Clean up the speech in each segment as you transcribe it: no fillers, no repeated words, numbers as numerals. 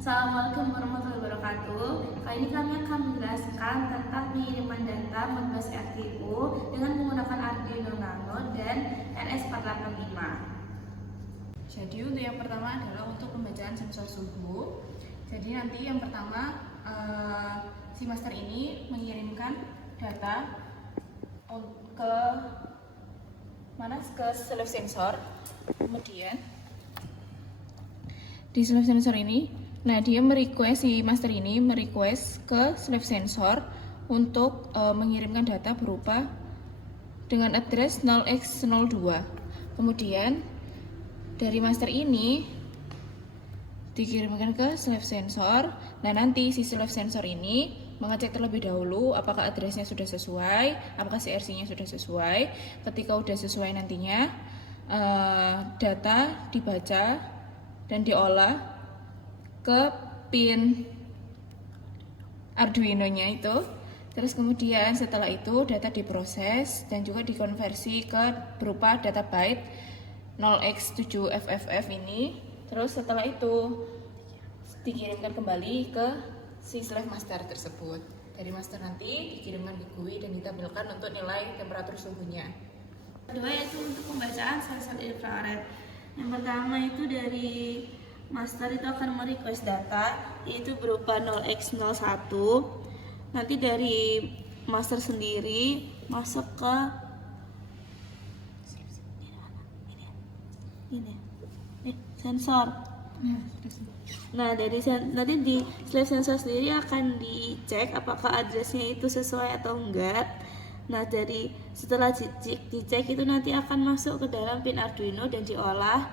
Assalamualaikum warahmatullahi wabarakatuh. Kali ini kami akan menjelaskan tentang pengiriman data Modbus RTU dengan menggunakan Arduino Nano dan RS485. Jadi untuk yang pertama adalah untuk pembacaan sensor suhu. Jadi nanti yang pertama si master ini mengirimkan data ke slave sensor. Kemudian di slave sensor ini, dia si master ini merequest ke slave sensor untuk mengirimkan data berupa dengan address 0x02. Kemudian dari master ini dikirimkan ke slave sensor. Nah, nanti si slave sensor ini mengecek terlebih dahulu apakah addressnya sudah sesuai, apakah CRC-nya sudah sesuai. Ketika sudah sesuai nantinya data dibaca dan diolah ke pin Arduino-nya itu. Terus kemudian setelah itu data diproses dan juga dikonversi ke berupa data byte 0x7FFF ini. Terus setelah itu dikirimkan kembali ke si slave master tersebut. Dari master nanti dikirimkan ke GUI dan ditampilkan untuk nilai temperatur suhunya. Kedua yaitu untuk pembacaan sensor infrared. Yang pertama itu dari master itu akan merequest data yaitu berupa 0x01. Nanti dari master sendiri masuk ke sensor. Nah, nanti di slave sensor sendiri akan dicek apakah addressnya itu sesuai atau enggak. Nah, setelah dicek itu nanti akan masuk ke dalam pin Arduino dan diolah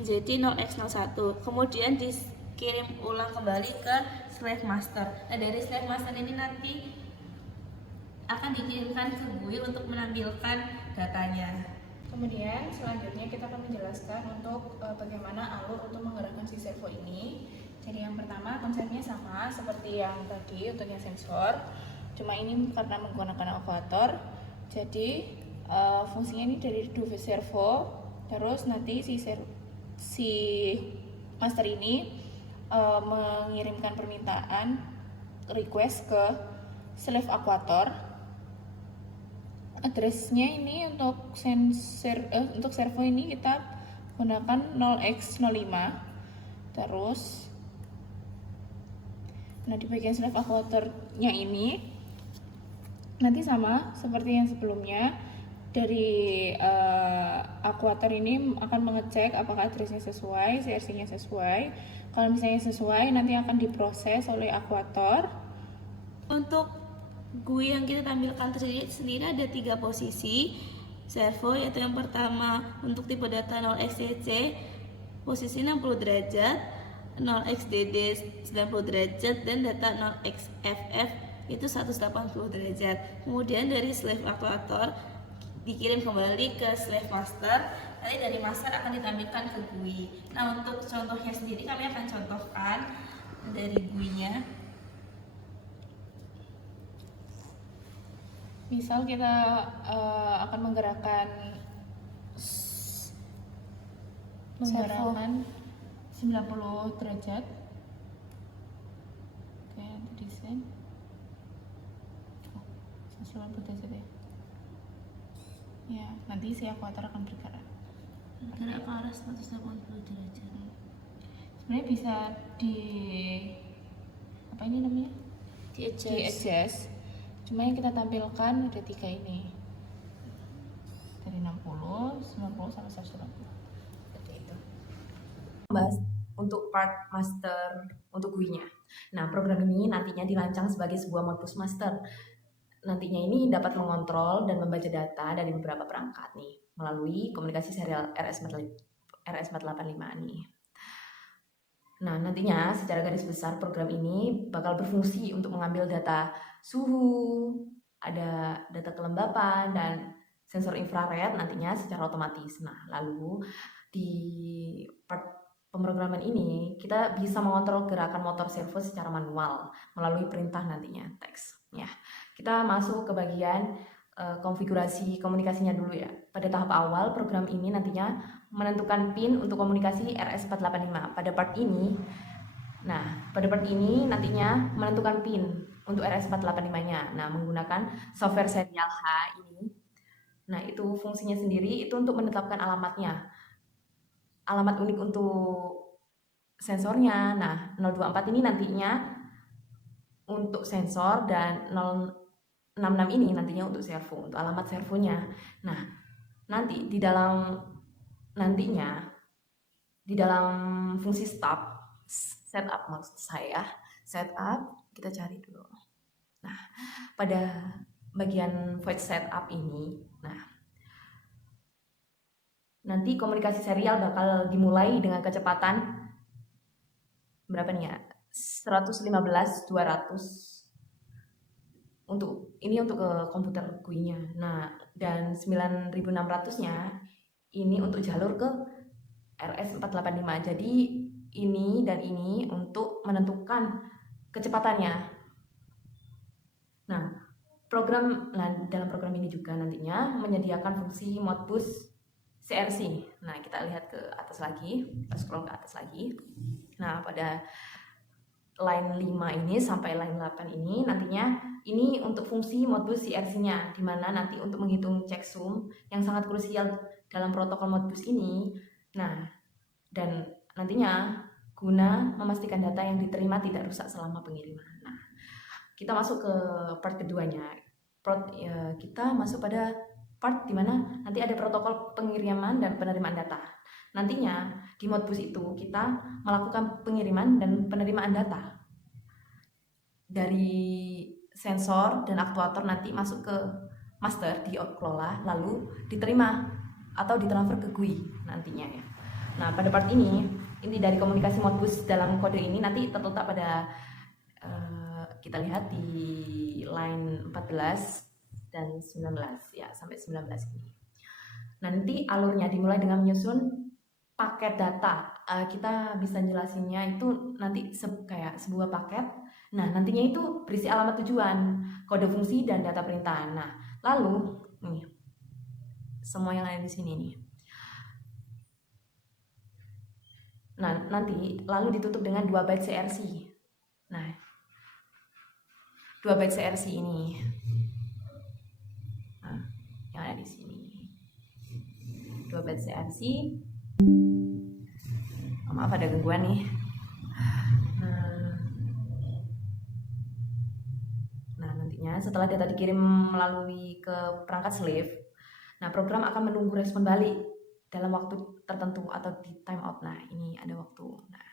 menjadi 0x01. Kemudian dikirim ulang kembali ke slave master. Nah, dari slave master ini nanti akan dikirimkan ke GUI untuk menampilkan datanya. Kemudian selanjutnya kita akan menjelaskan untuk bagaimana alur untuk menggerakkan si servo ini. Jadi yang pertama konsepnya sama seperti yang tadi untuk yang sensor, cuma ini karena menggunakan akuator. Jadi fungsinya ini dari dua servo. Terus nanti si master ini mengirimkan permintaan request ke slave akuator. Addressnya ini untuk servo ini kita gunakan 0x05. Terus di bagian slave akuatornya ini nanti sama seperti yang sebelumnya. Dari akuator ini akan mengecek apakah addressnya sesuai, CRC-nya sesuai. Kalau misalnya sesuai, nanti akan diproses oleh akuator. Untuk GUI yang kita tampilkan sendiri ada 3 posisi servo, yaitu yang pertama untuk tipe data 0xCC posisi 60 derajat, 0xDD 90 derajat, dan data 0xFF itu 180 derajat. Kemudian dari slave actuator dikirim kembali ke slave master. Nanti dari master akan ditampilkan ke GUI. Nah, untuk contohnya sendiri kami akan contohkan dari GUI-nya. Misal kita akan menggerakkan 90 derajat. Oke, nanti desain 90 derajat ya. Ya, nanti si akuator akan bergerak ke arah 180 derajat. Sebenarnya bisa di adjust. Cuma yang kita tampilkan ada 3 ini, dari 60, 90 sampai 180. Seperti itu. Bahas untuk part master untuk GUI-nya. Nah, program ini nantinya dirancang sebagai sebuah Modbus master. Nantinya ini dapat mengontrol dan membaca data dari beberapa perangkat nih melalui komunikasi serial RS485 nih. Nah, nantinya secara garis besar program ini bakal berfungsi untuk mengambil data suhu, ada data kelembapan, dan sensor infrared nantinya secara otomatis. Nah, lalu di part pemrograman ini kita bisa mengontrol gerakan motor servo secara manual melalui perintah nantinya teks. Ya, kita masuk ke bagian konfigurasi komunikasinya dulu ya. Pada tahap awal program ini nantinya menentukan pin untuk komunikasi RS485 pada part ini. Nah, pada part ini nantinya menentukan PIN untuk RS485-nya. Nah, menggunakan software serial H ini. Nah, itu fungsinya sendiri itu untuk menetapkan alamatnya. Alamat unik untuk sensornya. Nah, 024 ini nantinya untuk sensor dan 066 ini nantinya untuk servo, untuk alamat servonya. Nah, nanti nantinya di dalam fungsi setup maksud saya, setup kita cari dulu. Nah, pada bagian void setup ini, nah nanti komunikasi serial bakal dimulai dengan kecepatan berapa nih ya? 115 200 untuk ke komputer GUI-nya. Nah, dan 9600-nya ini untuk jalur ke RS485. Jadi ini dan ini untuk menentukan kecepatannya. Nah, dalam program ini juga nantinya menyediakan fungsi Modbus CRC. Nah, kita lihat ke atas lagi, kita scroll ke atas lagi. Nah, pada line 5 ini sampai line 8 ini nantinya ini untuk fungsi Modbus CRC-nya, di mana nanti untuk menghitung checksum yang sangat krusial dalam protokol Modbus ini. Nah, dan nantinya guna memastikan data yang diterima tidak rusak selama pengiriman. Nah, kita masuk ke part keduanya. Kita masuk pada part di mana nanti ada protokol pengiriman dan penerimaan data. Nantinya di Modbus itu kita melakukan pengiriman dan penerimaan data dari sensor dan aktuator, nanti masuk ke master dikelola lalu diterima atau ditransfer ke GUI nantinya ya. Nah, pada part ini inti dari komunikasi Modbus dalam kode ini nanti terletak pada kita lihat di line 14 dan 19 ya, sampai 19 ini. Nah, nanti alurnya dimulai dengan menyusun paket data. Kita bisa jelasinnya itu nanti kayak sebuah paket. Nah, nantinya itu berisi alamat tujuan, kode fungsi dan data perintah. Nah, lalu nih semua yang ada di sini nih. Nah, nanti lalu ditutup dengan 2 byte CRC. Nah, 2 byte CRC ini. Nah, yang ada di sini. 2 byte CRC. Oh, maaf ada gangguan nih. Nah, nantinya setelah data dikirim melalui ke perangkat slave, nah program akan menunggu respon balik dalam waktu tertentu atau di timeout. Nah, ini ada waktu. Nah,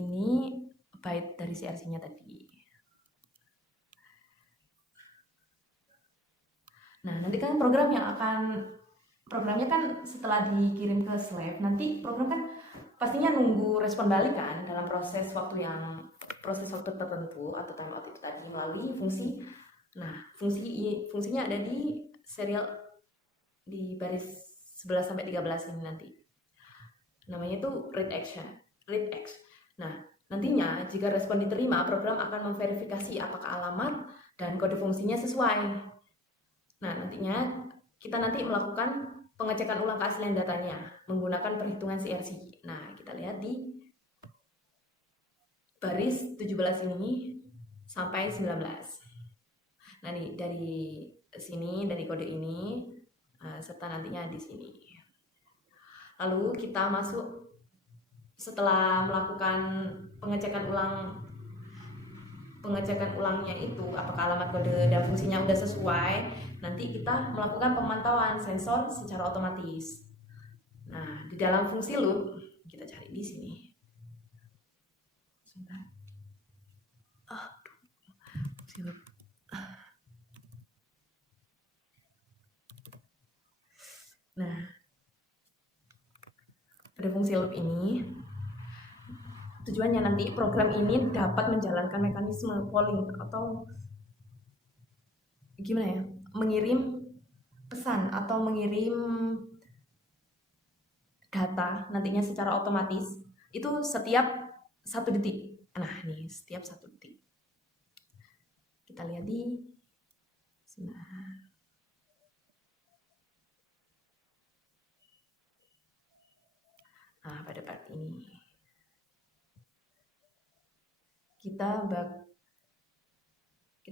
ini byte dari CRC-nya tadi. Nah, nanti kan programnya kan setelah dikirim ke slave, nanti program kan pastinya nunggu respon balik kan dalam proses waktu tertentu atau timeout itu tadi melalui fungsi. Nah, fungsinya ada di serial di baris 11 sampai 13 ini nanti. Namanya itu readx. Nah, nantinya jika respon diterima, program akan memverifikasi apakah alamat dan kode fungsinya sesuai. Nah, nantinya kita nanti melakukan pengecekan ulang keaslian datanya menggunakan perhitungan CRC. Nah, kita lihat di baris 17 ini sampai 19. Nah, nih dari sini, dari kode ini serta nantinya di sini. Lalu kita masuk setelah melakukan pengecekan ulangnya itu apakah alamat kode dan fungsinya udah sesuai, nanti kita melakukan pemantauan sensor secara otomatis. Nah, di dalam fungsi loop kita cari di sini. Sebentar. Fungsi loop. Nah, pada fungsi loop ini tujuannya nanti program ini dapat menjalankan mekanisme polling atau gimana ya, mengirim pesan atau mengirim data nantinya secara otomatis itu setiap 1 detik. Nah, nih setiap 1 detik. Kita lihat di nah, pada part ini. kita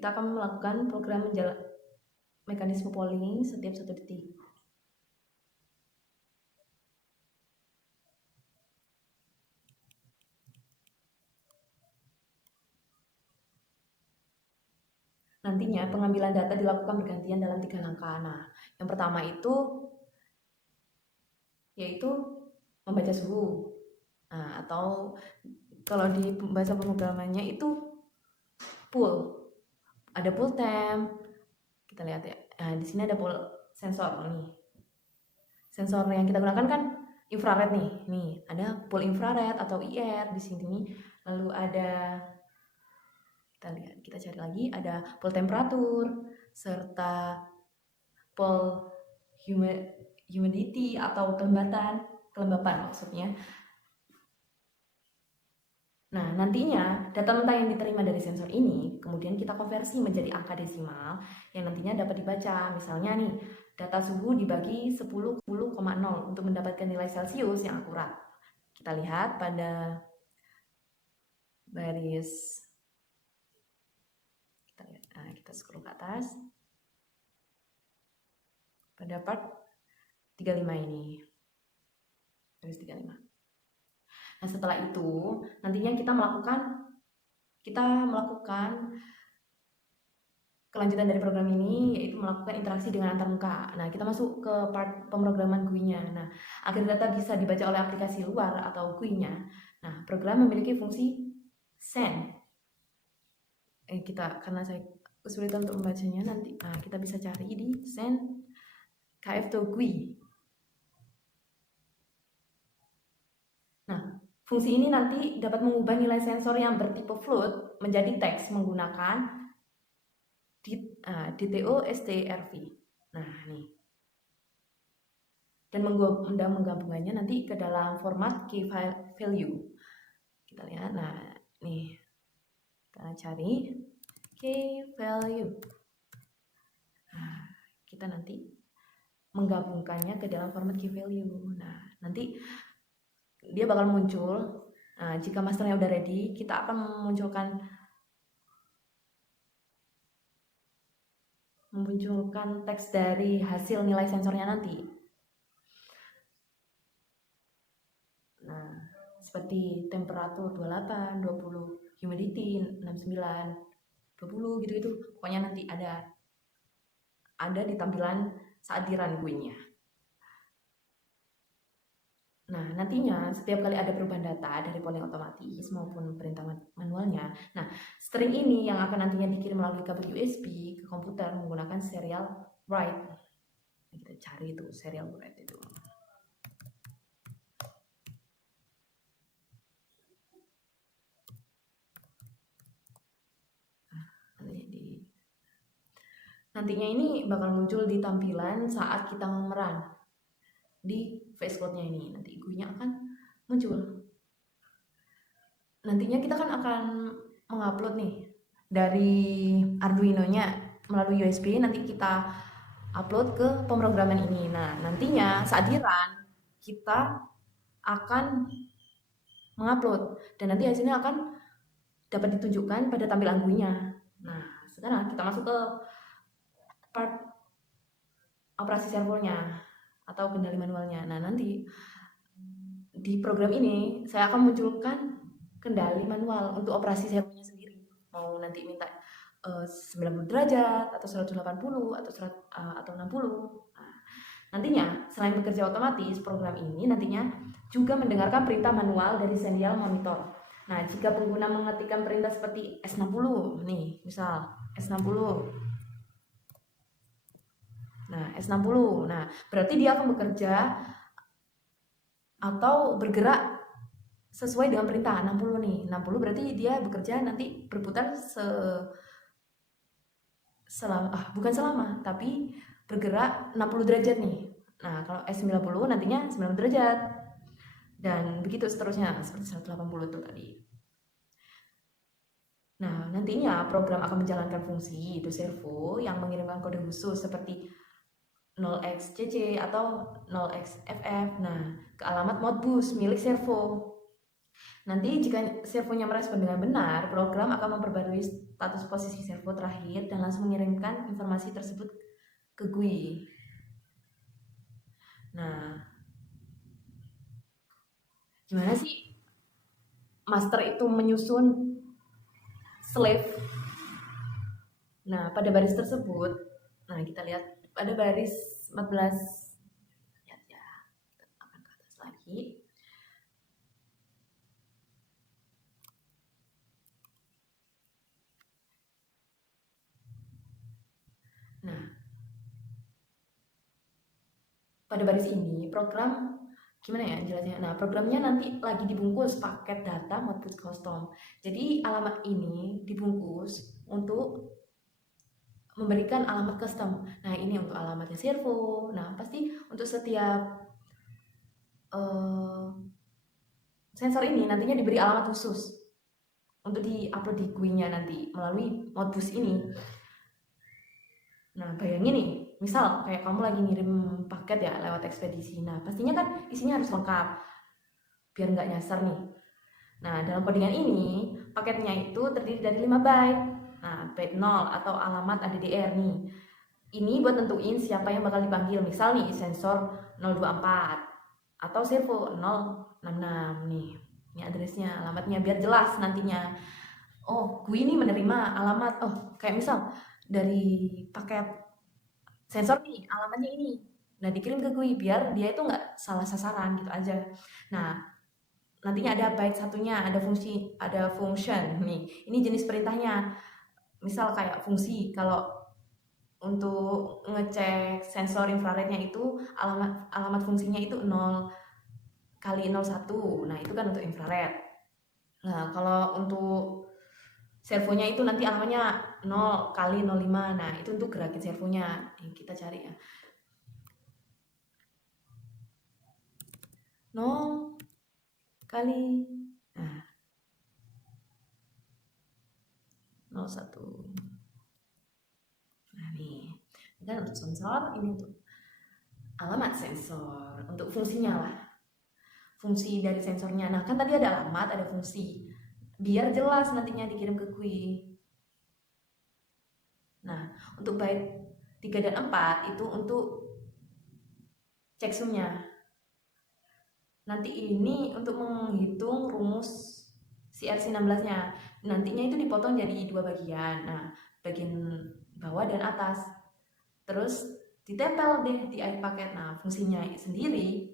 akan melakukan program mekanisme polling setiap 1 detik. Nantinya pengambilan data dilakukan bergantian dalam 3 langkah. Nah, yang pertama itu yaitu membaca suhu. Nah, atau kalau di bahasa pemrogramannya itu pull. Ada pull temp. Kita lihat ya. Nah, di sini ada pull sensor nih. Sensor yang kita gunakan kan infrared nih. Nih, ada pull infrared atau IR di sini. Lalu ada, kita cari lagi, ada pull temperatur serta pull humidity atau kelembapan maksudnya. Nah, nantinya data mentah yang diterima dari sensor ini kemudian kita konversi menjadi angka desimal yang nantinya dapat dibaca. Misalnya nih, data suhu dibagi 10,0 untuk mendapatkan nilai Celcius yang akurat. Kita lihat pada baris, kita scroll ke atas pada part 35 ini, baris 35. Nah, setelah itu nantinya kita melakukan kelanjutan dari program ini, yaitu melakukan interaksi dengan antarmuka. Nah, kita masuk ke part pemrograman GUI-nya. Nah, agar data bisa dibaca oleh aplikasi luar atau GUI-nya. Nah, program memiliki fungsi send. Karena saya kesulitan untuk membacanya nanti, kita bisa cari di send kf to GUI. Nah, fungsi ini nanti dapat mengubah nilai sensor yang bertipe float menjadi teks menggunakan DTO strv. Nah, nih. Dan menggabungkannya nanti ke dalam format key value. Kita lihat. Nah, nih. Kita cari key value. Nah, kita nanti menggabungkannya ke dalam format key value. Nah, nanti dia bakal muncul. Nah, jika masternya udah ready, kita akan memunculkan teks dari hasil nilai sensornya nanti. Nah, seperti temperatur 28, 20, humidity 69, 20 gitu-gitu. Pokoknya nanti ada di tampilan saat di run GUI-nya. Nah, nantinya setiap kali ada perubahan data dari polling otomatis maupun perintah manualnya, nah, string ini yang akan nantinya dikirim melalui kabel USB ke komputer menggunakan serial write. Kita cari itu serial write itu. Nantinya ini bakal muncul di tampilan saat kita memeran di VS Code-nya ini. Nanti GUI-nya akan muncul. Nantinya kita kan akan mengupload nih dari Arduino-nya melalui USB, nanti kita upload ke pemrograman ini. Nah, nantinya saat di run kita akan mengupload dan nanti hasilnya akan dapat ditunjukkan pada tampilan GUI-nya. Nah, sekarang kita masuk ke part operasi servernya atau kendali manualnya. Nah, nanti di program ini saya akan munculkan kendali manual untuk operasi servernya sendiri. Mau nanti minta 90 derajat atau 180 atau 60. Nah, nantinya selain bekerja otomatis, program ini nantinya juga mendengarkan perintah manual dari serial monitor. Nah, jika pengguna mengetikkan perintah seperti S60 nih, misal S60. Nah, S60. Nah, berarti dia akan bekerja atau bergerak sesuai dengan perintah 60 nih. 60 berarti dia bekerja nanti berputar bukan selama, tapi bergerak 60 derajat nih. Nah, kalau S90 nantinya 90 derajat. Dan begitu seterusnya seperti 180 itu tadi. Nah, nantinya program akan menjalankan fungsi do servo yang mengirimkan kode khusus seperti 0xCC atau 0xFF. Nah, ke alamat Modbus milik servo. Nanti jika servonya merespon dengan benar, program akan memperbarui status posisi servo terakhir dan langsung mengirimkan informasi tersebut ke GUI. Nah, gimana sih master itu menyusun slave? Nah, pada baris tersebut, nah kita lihat pada baris 14, ya, kita akan ke atas lagi. Nah, pada baris ini program gimana ya jelasnya? Nah, programnya nanti lagi dibungkus paket data Modbus custom. Jadi alamat ini dibungkus untuk memberikan alamat custom. Nah, ini untuk alamatnya servo. Nah, pasti untuk setiap sensor ini nantinya diberi alamat khusus untuk di-upload di GUI-nya nanti melalui Modbus ini. Nah, bayangin nih, misal kayak kamu lagi ngirim paket ya lewat ekspedisi. Nah, pastinya kan isinya harus lengkap biar nggak nyasar nih. Nah, dalam codingan ini, paketnya itu terdiri dari 5 byte. Nah, byte 0 atau alamat ADDR nih. Ini buat nentuin siapa yang bakal dipanggil. Misal nih, sensor 024 atau servo 066 nih. Ini addressnya, alamatnya biar jelas nantinya. Oh, gue ini menerima alamat. Oh, kayak misal dari paket sensor nih, alamatnya ini. Nah, dikirim ke gue biar dia itu nggak salah sasaran gitu aja. Nah, nantinya ada byte satunya, ada function nih. Ini jenis perintahnya. Misal kayak fungsi, kalau untuk ngecek sensor infrarednya itu alamat fungsinya itu 0 kali 01. Nah, itu kan untuk infrared. Nah, kalau untuk servonya itu nanti alamatnya 0 kali 05. Nah, itu untuk gerakin servonya. Yang kita cari ya. 0 kali 01. Nah, nih. Ini kan untuk sensor, ini untuk alamat sensor, untuk fungsinya lah. Fungsi dari sensornya. Nah, kan tadi ada alamat, ada fungsi. Biar jelas nantinya dikirim ke GUI. Nah, untuk byte 3 dan 4 itu untuk checksumnya. Nanti ini untuk menghitung rumus CRC 16-nya. Nantinya itu dipotong jadi 2 bagian. Nah, bagian bawah dan atas. Terus ditempel deh di akhir paket. Nah, fungsinya sendiri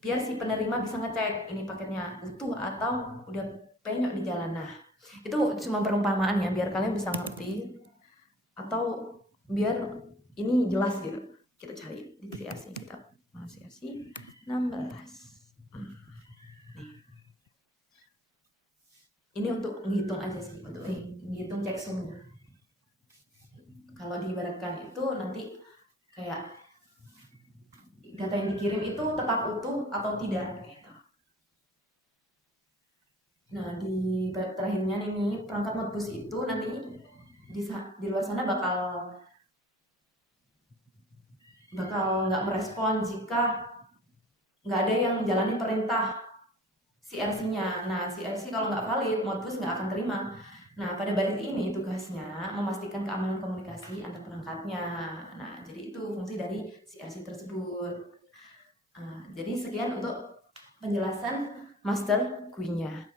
biar si penerima bisa ngecek ini paketnya utuh atau udah penyok di jalan. Nah, itu cuma perumpamaan ya biar kalian bisa ngerti atau biar ini jelas gitu. Kita cari di CRC, kita CRC 16. Nih. Ini untuk menghitung aja sih, untuk menghitung checksumnya. Kalau diibaratkan itu nanti kayak data yang dikirim itu tetap utuh atau tidak gitu. Nah, di bab terakhirnya ini perangkat Modbus itu nanti di luar sana bakal nggak merespon jika nggak ada yang jalanin perintah CRC-nya. Nah, CRC kalau nggak valid, Modbus nggak akan terima. Nah, pada baris ini tugasnya memastikan keamanan komunikasi antar perangkatnya. Nah, jadi itu fungsi dari CRC tersebut. Jadi sekian untuk penjelasan master GUI-nya.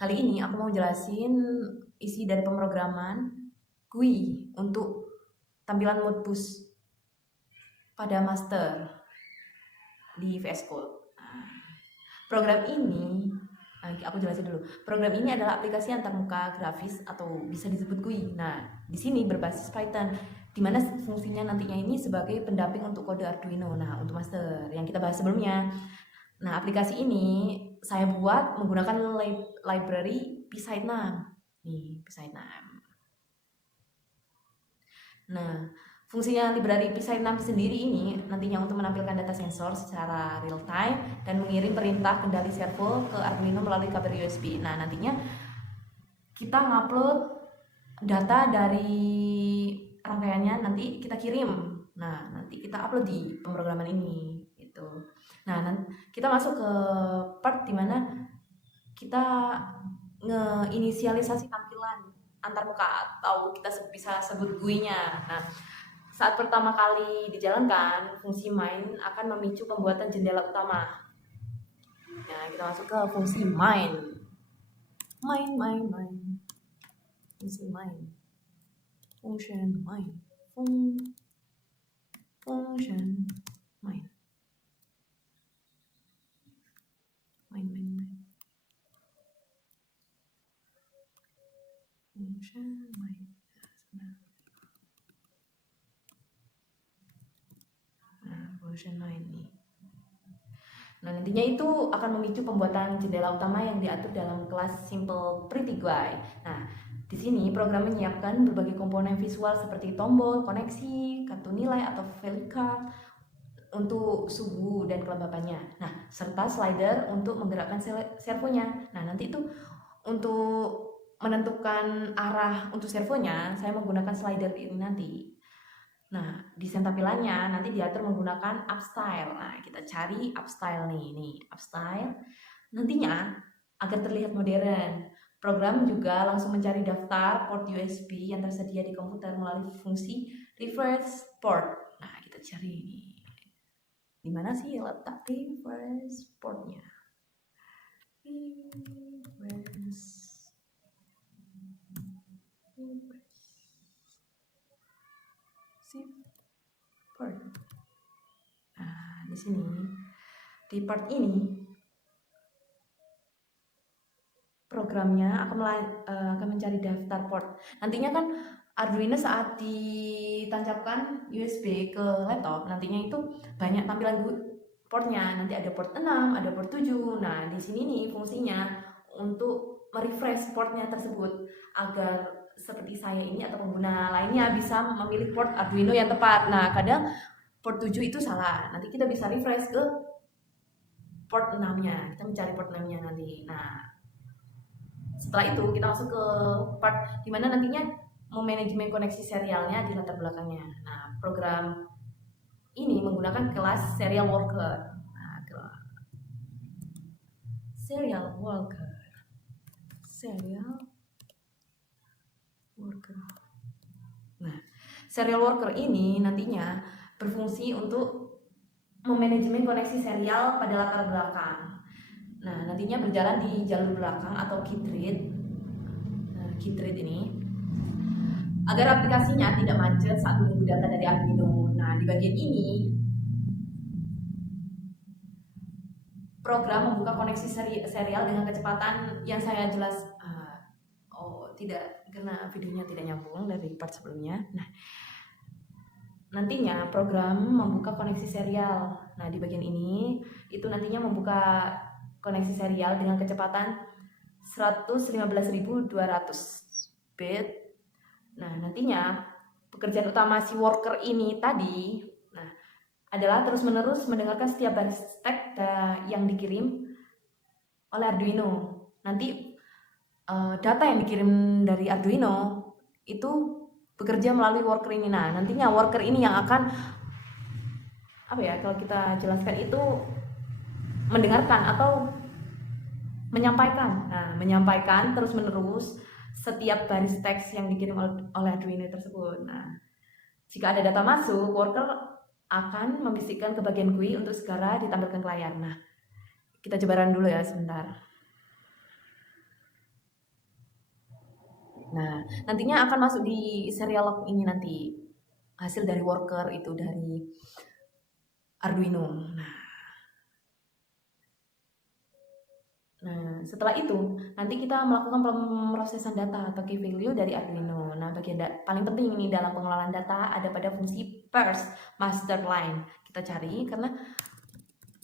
Kali ini aku mau jelasin isi dari pemrograman GUI untuk tampilan Modbus pada master di VS Code. Program ini, aku jelasin dulu. Program ini adalah aplikasi antarmuka grafis atau bisa disebut GUI. Nah, di sini berbasis Python, di mana fungsinya nantinya ini sebagai pendamping untuk kode Arduino. Nah, untuk master yang kita bahas sebelumnya. Nah, aplikasi ini saya buat menggunakan library P-Site 6. Nih, P-Site 6. Nah, fungsinya library P-Site 6 sendiri ini nantinya untuk menampilkan data sensor secara real time dan mengirim perintah kendali servo ke Arduino melalui kabel USB. Nah, nantinya kita ngupload data dari rangkaiannya, nanti kita kirim. Nah, nanti kita upload di pemrograman ini. gitu. Nah, kita masuk ke part dimana kita ngeinisialisasi tampilan antarmuka atau kita bisa sebut GUI-nya. Nah, saat pertama kali dijalankan, fungsi main akan memicu pembuatan jendela utama. Nah, kita masuk ke fungsi main. Main. Fungsi main. Function main. Function main. Main. Function main. Nah, function main nih. Nah, nantinya itu akan memicu pembuatan jendela utama yang diatur dalam kelas Simple Pretty GUI. Nah, di sini program menyiapkan berbagai komponen visual seperti tombol, koneksi, kartu nilai atau value card untuk suhu dan kelembapannya. Nah, serta slider untuk menggerakkan servonya. Nah, nanti itu untuk menentukan arah untuk servonya, saya menggunakan slider ini nanti. Nah, desain tampilannya nanti diatur menggunakan upstyle. Nah, kita cari upstyle nih, upstyle. Nantinya agar terlihat modern, program juga langsung mencari daftar port USB yang tersedia di komputer melalui fungsi reverse port. Nah, kita cari ini. Di mana sih letak reverse portnya? Reverse port. Nah, di sini di part ini programnya akan mencari daftar port. Nantinya kan Arduino saat ditancapkan USB ke laptop, nantinya itu banyak tampilan portnya. Nanti ada port 6, ada port 7. Nah, di sini nih fungsinya untuk merefresh portnya tersebut agar seperti saya ini atau pengguna lainnya bisa memilih port Arduino yang tepat. Nah, kadang port 7 itu salah. Nanti kita bisa refresh ke port 6-nya. Kita mencari port 6-nya nanti. Nah, setelah itu kita masuk ke part dimana nantinya memanajemen koneksi serialnya di latar belakangnya. Nah, program ini menggunakan kelas serial worker. Nah, serial worker. Nah, serial worker ini nantinya berfungsi untuk memanajemen koneksi serial pada latar belakang. Nah, nantinya berjalan di jalur belakang atau key thread. Nah, key thread ini agar aplikasinya tidak macet saat menunggu data dari Arduino. Nah, di bagian ini program membuka koneksi serial dengan kecepatan yang saya jelas tidak karena videonya tidak nyambung dari part sebelumnya. Nah, nantinya program membuka koneksi serial. Nah, di bagian ini itu nantinya membuka koneksi serial dengan kecepatan 115.200 bit. Nah, nantinya pekerjaan utama si worker ini tadi adalah terus-menerus mendengarkan setiap baris teks yang dikirim oleh Arduino. Nanti data yang dikirim dari Arduino itu bekerja melalui worker ini. Nah, nantinya worker ini yang akan kalau kita jelaskan itu mendengarkan atau menyampaikan. Nah, menyampaikan terus-menerus setiap baris teks yang dikirim oleh Arduino tersebut. Nah, jika ada data masuk, worker akan membisikkan ke bagian GUI untuk segera ditampilkan ke layar. Nah, kita jabaran dulu ya sebentar. Nah, nantinya akan masuk di serial log ini nanti hasil dari worker itu dari Arduino. Nah, setelah itu nanti kita melakukan pemrosesan data atau key value dari Arduino. Nah, bagian paling penting ini dalam pengelolaan data ada pada fungsi parse master line. Kita cari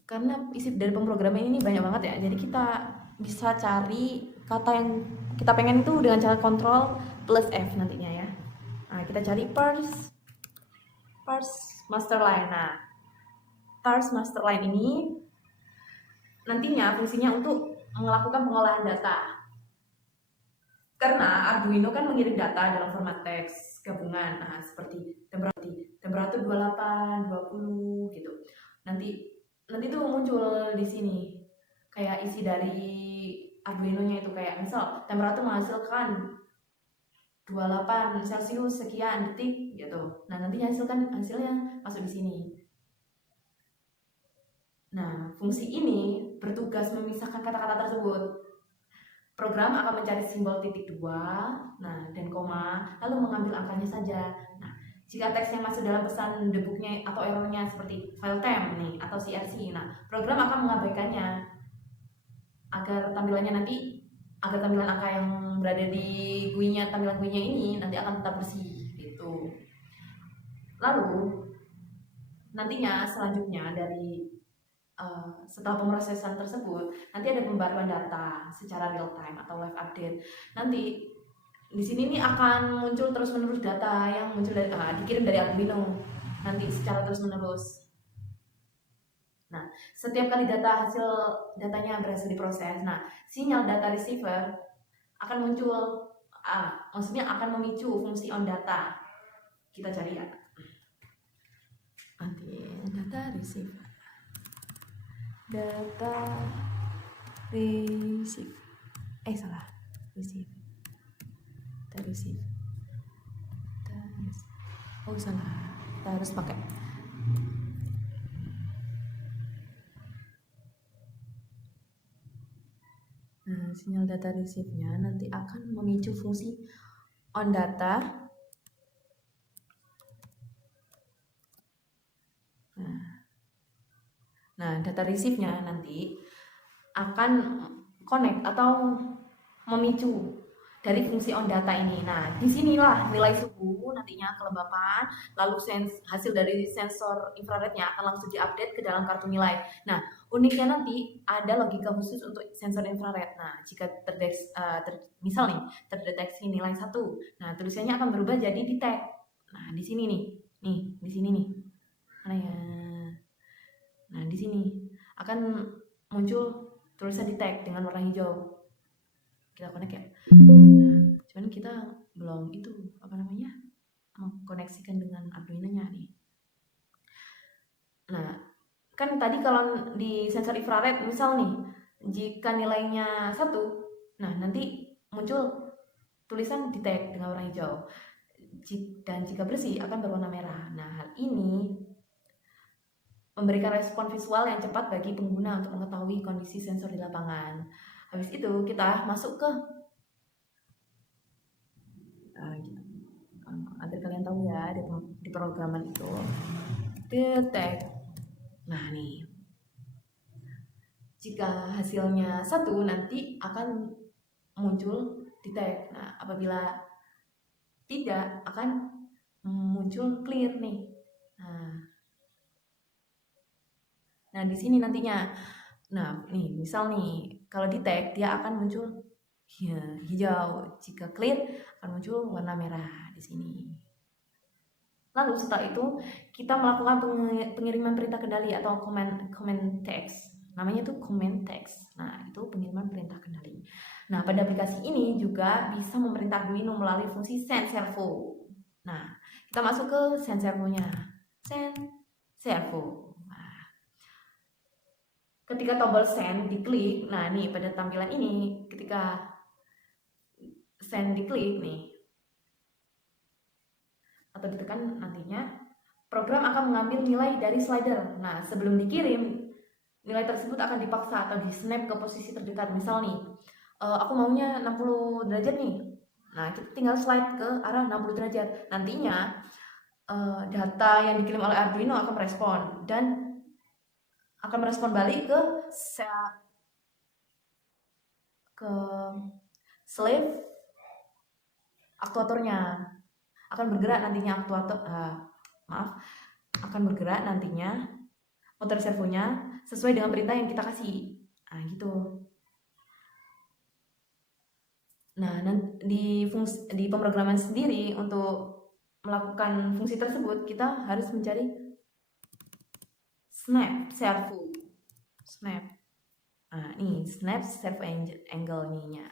karena isi dari pemrograman ini banyak banget ya. Jadi kita bisa cari kata yang kita pengen itu dengan cara Ctrl plus F nantinya ya. Nah, kita cari parse master line. Nah, parse master line ini nantinya fungsinya untuk melakukan pengolahan data. Karena Arduino kan mengirim data dalam format teks gabungan. Nah, seperti temperatur 28, 20 gitu. Nanti nanti tuh muncul di sini kayak isi dari Arduino-nya itu, kayak misal temperatur menghasilkan 28 Celcius sekian detik gitu. Nah, nanti hasilnya masuk di sini. Nah, fungsi ini bertugas memisahkan kata-kata tersebut. Program akan mencari simbol titik 2, nah, dan koma, lalu mengambil angkanya saja. Nah, jika teks yang masuk dalam pesan debugnya atau errornya seperti file temp nih atau CRC, nah, program akan mengabaikannya agar tampilan angka yang berada di tampilan GUI-nya ini nanti akan tetap bersih gitu. Lalu nantinya selanjutnya dari setelah pemrosesan tersebut, nanti ada pembaruan data secara real time atau live update. Nanti di sini nih akan muncul terus-menerus data yang muncul dikirim dari Arduino nanti secara terus-menerus. Nah, setiap kali datanya berhasil diproses, nah, sinyal data receiver akan muncul, maksudnya akan memicu fungsi on data. Kita cari ya. Nanti data receiver. Salah. Oh, salah. Kita harus pakai sinyal data receive-nya nanti akan memicu fungsi on data. Nah, data receive-nya nanti akan connect atau memicu dari fungsi on data ini. Nah, disinilah nilai suhu nantinya kelembapan, lalu hasil dari sensor infrarednya akan langsung diupdate ke dalam kartu nilai. Nah, uniknya nanti ada logika khusus untuk sensor infrared. Nah, jika misal nih terdeteksi nilai 1, nah tulisannya akan berubah jadi detect. Nah, di sini nih, di sini nih. Mana ya? Nah, di sini akan muncul tulisan detect dengan warna hijau. Kita connect ya. Nah, cuman kita belum mengkoneksikan dengan Arduino-nya nih. Nah, kan tadi kalau di sensor infrared misal nih, jika nilainya 1, nah nanti muncul tulisan detect dengan warna hijau. Dan jika bersih akan berwarna merah. Nah, hal ini memberikan respon visual yang cepat bagi pengguna untuk mengetahui kondisi sensor di lapangan. Habis itu kita masuk ke agar kalian tahu ya di programan itu detect. Nah, nih jika hasilnya 1 nanti akan muncul detect. Nah, apabila tidak akan muncul clear nih. Nah, di sini nantinya. Nah, nih misal nih kalau detect dia akan muncul hijau, jika clear akan muncul warna merah di sini. Lalu setelah itu kita melakukan pengiriman perintah kendali atau command text. Namanya itu command text. Nah, itu pengiriman perintah kendali. Nah, pada aplikasi ini juga bisa memerintah Arduino melalui fungsi send servo. Nah, kita masuk ke send servonya. Send servo. Ketika tombol send diklik, nah nih pada tampilan ini ketika send diklik nih atau ditekan, nantinya program akan mengambil nilai dari slider. Nah, sebelum dikirim, nilai tersebut akan dipaksa atau di snap ke posisi terdekat. Misal nih, aku maunya 60 derajat nih. Nah, kita tinggal slide ke arah 60 derajat. Nantinya data yang dikirim oleh Arduino akan merespon dan akan merespon balik ke slave aktuatornya. Akan bergerak nantinya motor servonya sesuai dengan perintah yang kita kasih. Nah, gitu. Nah, di pemrograman sendiri untuk melakukan fungsi tersebut kita harus mencari snap servo. Nah, ini snap servo angle-nya.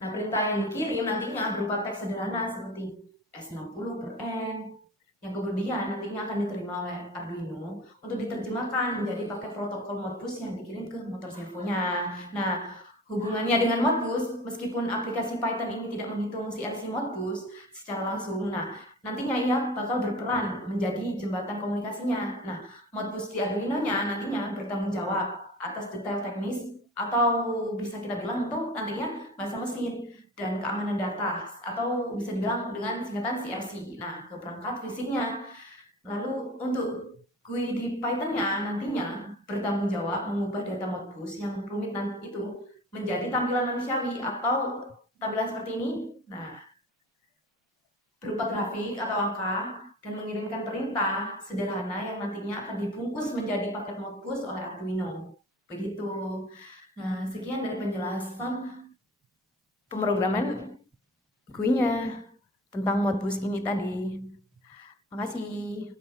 Nah, perintah yang dikirim nantinya berupa teks sederhana seperti S60 per N, yang kemudian nantinya akan diterima oleh Arduino untuk diterjemahkan menjadi paket protokol Modbus yang dikirim ke motor servonya. Nah, hubungannya dengan Modbus, meskipun aplikasi Python ini tidak menghitung CRC Modbus secara langsung, nah nantinya ia bakal berperan menjadi jembatan komunikasinya. Nah, Modbus di Arduino-nya nantinya bertanggung jawab atas detail teknis atau bisa kita bilang itu nantinya bahasa mesin dan keamanan data atau bisa dibilang dengan singkatan CRC. Nah, ke perangkat fisiknya. Lalu untuk GUI di Python-nya nantinya bertanggung jawab mengubah data Modbus yang rumit nanti itu menjadi tampilan manusiawi atau tampilan seperti ini. Nah, berupa grafik atau angka dan mengirimkan perintah sederhana yang nantinya akan dibungkus menjadi paket Modbus oleh Arduino. Begitu. Nah, sekian dari penjelasan pemrograman GUI-nya tentang Modbus ini tadi. Makasih.